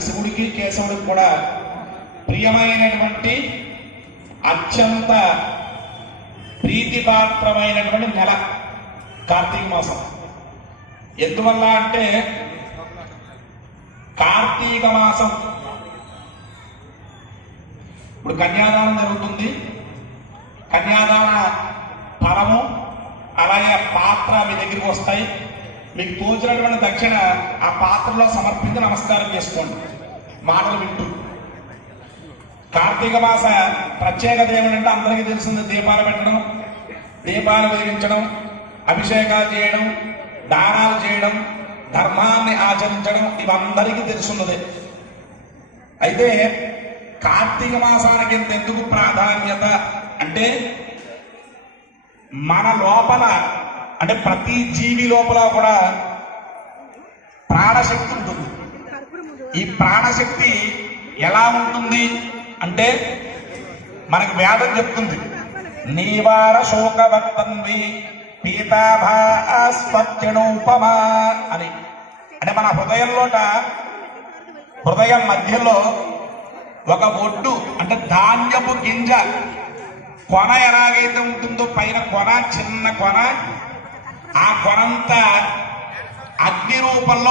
శివుడికి కేశవుడికి కూడా ప్రియమైనటువంటి అత్యంత ప్రీతిపాత్రమైనటువంటి నెల కార్తీక మాసం. ఎందువల్ల అంటే కార్తీక మాసం. ఇప్పుడు కన్యాదానం జరుగుతుంది. కన్యాదాన ఫలము అలాగే పాత్ర మీ దగ్గరికి వస్తాయి. మీకు తోచినటువంటి దక్షిణ ఆ పాత్రలో సమర్పించి నమస్కారం చేసుకోండి. మాటలు వింటూ. కార్తీక మాస ప్రత్యేకత ఏమిటంటే అందరికీ తెలిసింది దీపాలు పెట్టడం దీపాలు వెలిగించడం అభిషేకాలు చేయడం దానాలు చేయడం ధర్మాన్ని ఆచరించడం ఇవందరికీ తెలుసున్నదే. అయితే కార్తీక మాసానికి ఇంత ఎందుకు ప్రాధాన్యత అంటే మన లోపల అంటే ప్రతి జీవి లోపల కూడా ప్రాణశక్తి ఉంటుంది. ఈ ప్రాణశక్తి ఎలా ఉంటుంది అంటే మనకు వేదం చెప్తుంది. నీవార శోకవర్తన్వి పీతాభాస్పత్యణోపమా అని. అంటే మన హృదయంలోట హృదయం మధ్యలో ఒక ఒడ్డు అంటే ధాన్యపు గింజ కొన ఎలాగైతే ఉంటుందో పైన కొన చిన్న కొన ఆ కొరంత అగ్ని రూపంలో